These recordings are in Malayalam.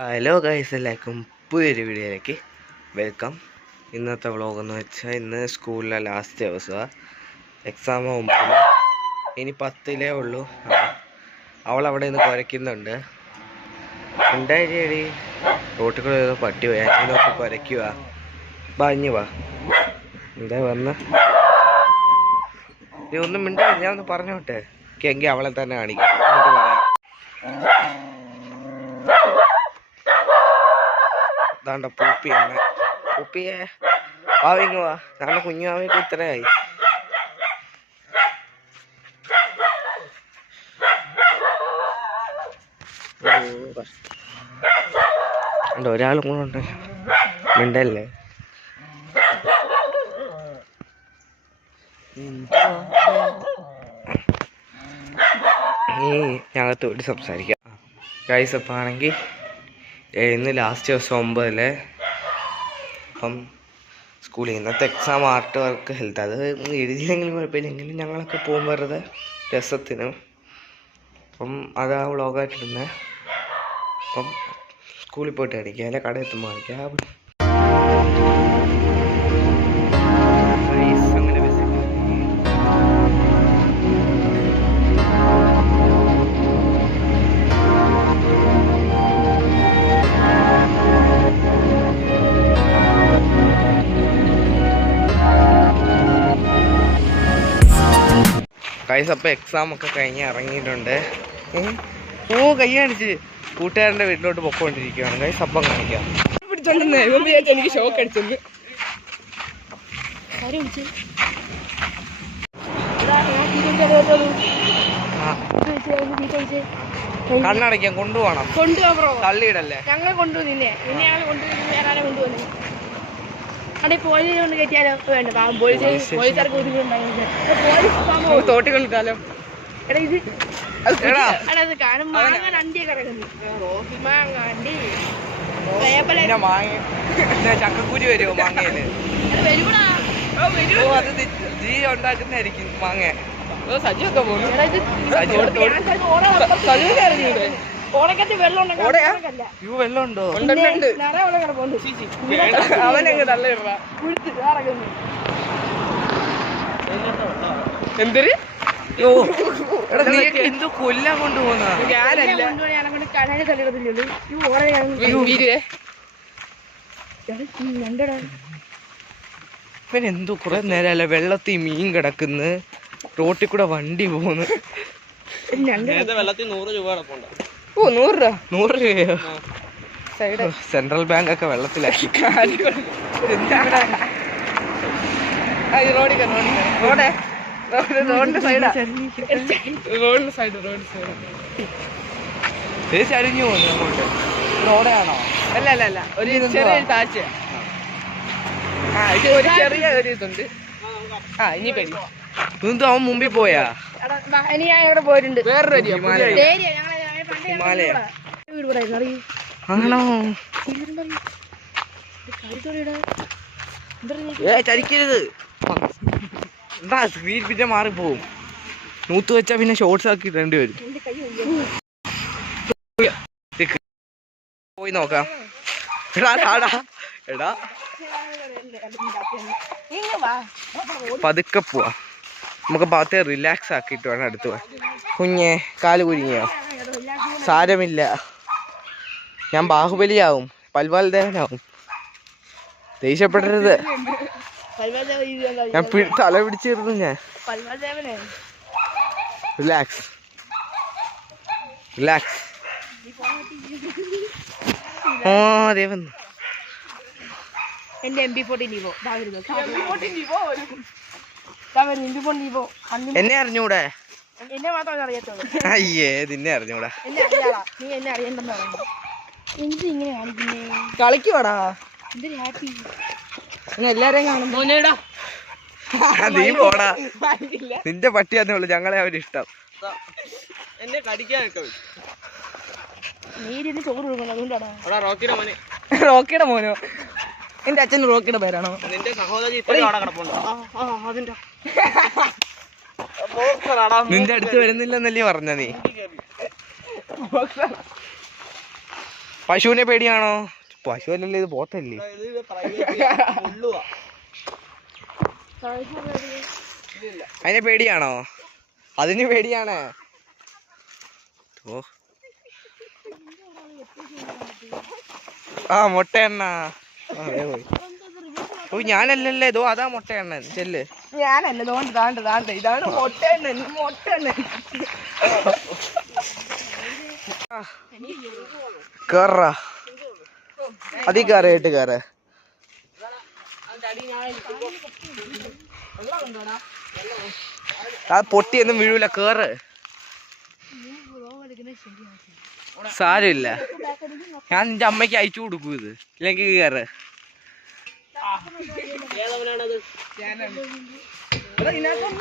ഹലോ ഗൈസ്, എല്ലാവർക്കും പുതിയൊരു വീഡിയോയിലേക്ക് വെൽക്കം. ഇന്നത്തെ വ്ളോഗെന്ന് വെച്ചാൽ ഇന്ന് സ്കൂളിലെ ലാസ്റ്റ് ദിവസമാണ്. എക്സാം 9, ഇനി 10 ഉള്ളൂ. അവളവിടെ നിന്ന് കുരയ്ക്കുന്നുണ്ട്. ഉണ്ടായി റോട്ടിൽ കൂടെ ഏതോ പട്ടി പോയി നോക്കി കുരയ്ക്കുക. ബാഞ്ഞു വാ, എന്താ വന്ന് നീ ഒന്നും മിണ്ടാ, ഞാൻ ഒന്ന് പറഞ്ഞോട്ടെ. എങ്കിൽ അവളെ തന്നെ കാണിക്കാം, എന്നിട്ട് പറയാം. ദാണ്ട പൂപ്പി എന്നെ, പൂപ്പിയെ ആവിങ്ങ വാ. ദാണ്ട കുഞ്ഞു ആവിക്ക് ഇത്രയായി. ഒരാളും കൂടെ ഉണ്ട്, മിണ്ടല്ലേ. ഞങ്ങൾക്ക് വേണ്ടി സംസാരിക്കാം ഗൈസ്. അപ്പം ആണെങ്കിൽ ഇന്ന് ലാസ്റ്റ് ദിവസം 9 അപ്പം സ്കൂളിൽ ഇന്നത്തെ എക്സാം ആർട്ട് വർക്ക് ഹെൽത്ത്. അത് എഴുതിയില്ലെങ്കിലും കുഴപ്പമില്ലെങ്കിലും ഞങ്ങളൊക്കെ പോകും വെറുതെ രസത്തിന്. അപ്പം അതാ വ്ളോഗായിട്ടിരുന്നത്. അപ്പം സ്കൂളിൽ പോയിട്ട് കാണിക്കുക, അല്ലെ കടയിൽ എത്തുമ്പോൾ കാണിക്കാം. ഗൈസ്, അപ്പം എക്സാം ഒക്കെ കഴിഞ്ഞ് ഇറങ്ങിയിട്ടുണ്ട്. കൈ കാണിച്ച് കൂട്ടുകാരൻ്റെ വീട്ടിലോട്ട് പൊക്കോണ്ടിരിക്കുകയാണ് ഗൈസ്. അപ്പം കാണിക്കാം. എനിക്ക് ഷോക്ക് അടിച്ചത്. കണ്ണടയ്ക്കാൻ കൊണ്ടുപോകണം, തള്ളിയിടല്ലേ. ഞങ്ങൾ കൊണ്ടുപോകും, നിന്നെ നിന്നെയാണ് കൊണ്ടുപോയി വേറെ ആരെ കൊണ്ടുപോകുന്നത്. അവിടെ പോലീസ് കൊണ്ട് കയറ്റിയാലോ? വേണ്ട, പോലീസുകാർക്ക് തോട്ടി കൊണ്ടിട്ടാലോ? എടാ ഇത് അത് കാരണം മാങ്ങ അണ്ടി കിടക്കുന്നു. മാങ്ങ അണ്ടി ചക്കക്കുരി വരുമോ മാങ്ങയില്? അത് ജീ ഉണ്ടാക്കുന്നതായിരിക്കും മാങ്ങ. സജിയൊക്കെ പോകുന്നു. ഓടക്കത്ത് വെള്ളമുണ്ടോ? വെള്ളമുണ്ടോ? അവനങ്ങ് തള്ളിയിടാ. എന്തൊരു എന്തോ കൊല്ലാൻ കൊണ്ടുപോകുന്ന ഇവൻ എന്തോ കുറെ നേരമല്ല വെള്ളത്തിൽ മീൻ കിടക്കുന്നു, റോട്ടിൽ കൂടെ വണ്ടി പോകുന്നു. വെള്ളത്തിൽ 100 രൂപ കിടപ്പുണ്ട്. 100 രൂപയോ? സെൻട്രൽ ബാങ്ക് ഒക്കെ വെള്ളത്തിലാക്കി. റോഡിന്റെ സൈഡ് ചരിഞ്ഞു പോകുന്നു അങ്ങോട്ട്. റോഡാണോ? അല്ല ഒരു ചെറിയ താഴ്ച. ഒരു ചെറിയ ഒരു ഇതുണ്ട്. ഇനി പേടി എന്തോ അവൻ മുമ്പിൽ പോയാ? ഇനി ഞാൻ ഇവിടെ പോയിട്ടുണ്ട്. വേറൊരു ഹിമാലയ ആണോ? ചരിക്കരുത്, എന്താ സ്പീഡ് പിന്നെ മാറിപ്പോവും. നൂത്ത് വെച്ചാ പിന്നെ ഷോർട്സ് ആക്കി ഇടേണ്ടി വരും. പോയി നോക്കാം. എടാ പതുക്കെ പോവാ, നമുക്ക് ഭാഗത്തെ റിലാക്സ് ആക്കിയിട്ട് വേണം അടുത്ത് പോവാൻ. കുഞ്ഞെ കാല് കുരുങ്ങിയോ? സാരമില്ല, ഞാൻ ബാഹുബലിയാവും, പൽവാൽ ദേവനാവും. ദേഷ്യപ്പെടരുത്, ഞാൻ തല പിടിച്ചിരുന്നു. ഞാൻ റിലാക്സ് റിലാക്സ്. ദേവൻ എന്റെ MP40 ലീവോ എന്നെ അറിഞ്ഞൂടെ? എന്നെ മാത്രമേ അറിയത്തുള്ളൂ. അയ്യേ, നിന്നെ അറിഞ്ഞൂടാ. എന്നെ അറിയാടാ, നീ എന്നെ അറിയണ്ടെന്ന് പറഞ്ഞു. എന്ത് ഇങ്ങനെ കാണിക്കുന്നേ? കളിക്കുവാടാ, എന്തൊരു ഹാപ്പി. എല്ലാരെയും കാണുമ്പോ നീ പോടാ. നിന്റെ പട്ടിയാന്നേ ഉള്ളു ഞങ്ങളെ അവരിഷ്ടം. എന്നെ കടിക്കാനൊക്കെ നീരിന് ചോറ് കൊടുക്കണം, അതുകൊണ്ടാണ്. റോക്കിയുടെ മോനോ? എന്റെ അച്ഛൻ റോക്കിയുടെ പേരാണോ? നിന്റെ സഹോദരി അതിന്റെ നിന്റെ അടുത്ത് വരുന്നില്ലെന്നല്ലേ പറഞ്ഞ നീ? പശുവിനെ പേടിയാണോ? പശു അല്ലല്ലേ, ഇത് പോത്തല്ലേ? അതിനെ പേടിയാണോ? അതിന് പേടിയാണ്. ഓ ആ മുട്ടയെണ്ണ. ഓ ഞാനല്ലല്ലേ, ഇതോ അതാ മുട്ടയെണ്ണൻ. ചെല്ല്. ഞാനല്ല, താണ്ട് ഇതാണ് മൊട്ടണ്ണൻ. കേറ അതി കയറിയിട്ട് കയറ. ആ പൊട്ടിയൊന്നും വീഴൂല, കേറ്. സാരമില്ല, ഞാൻ നിന്റെ അമ്മയ്ക്ക് അയച്ചു കൊടുക്കൂ ഇത്, ഇല്ലെങ്കിൽ കയറ്.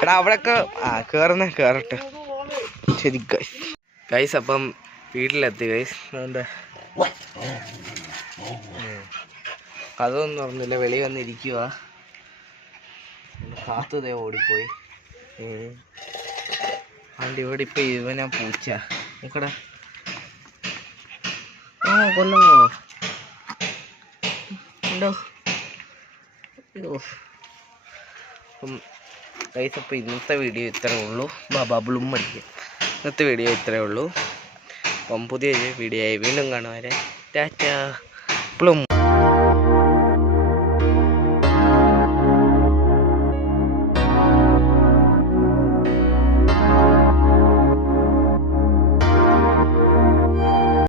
എടാ അവിടെയൊക്കെ കേറട്ടെ. ശരി ഗൈസ്, അപ്പം വീട്ടിലെത്തി ഗൈസ്. എന്താ അതൊന്നും പറഞ്ഞില്ല, വെളി വന്നിരിക്കുക. കാത്തുതേ ഓടിപ്പോയി. ആണ്ട് ഇവിടെ ഇപ്പൊ ഇവനാ പൂച്ച. നോക്കടാ, കൊല്ലമോ ഉണ്ടോ? അപ്പം ഗൈസ്, അപ്പം ഇന്നത്തെ വീഡിയോ ഇത്രേ ഉള്ളൂ. ബബിളും മടിക്കും. ഇന്നത്തെ വീഡിയോ ഇത്രേ ഉള്ളൂ. അപ്പം പുതിയ വീഡിയോ ആയി വീണ്ടും കാണുവരെ ടാറ്റാ പ്ലും.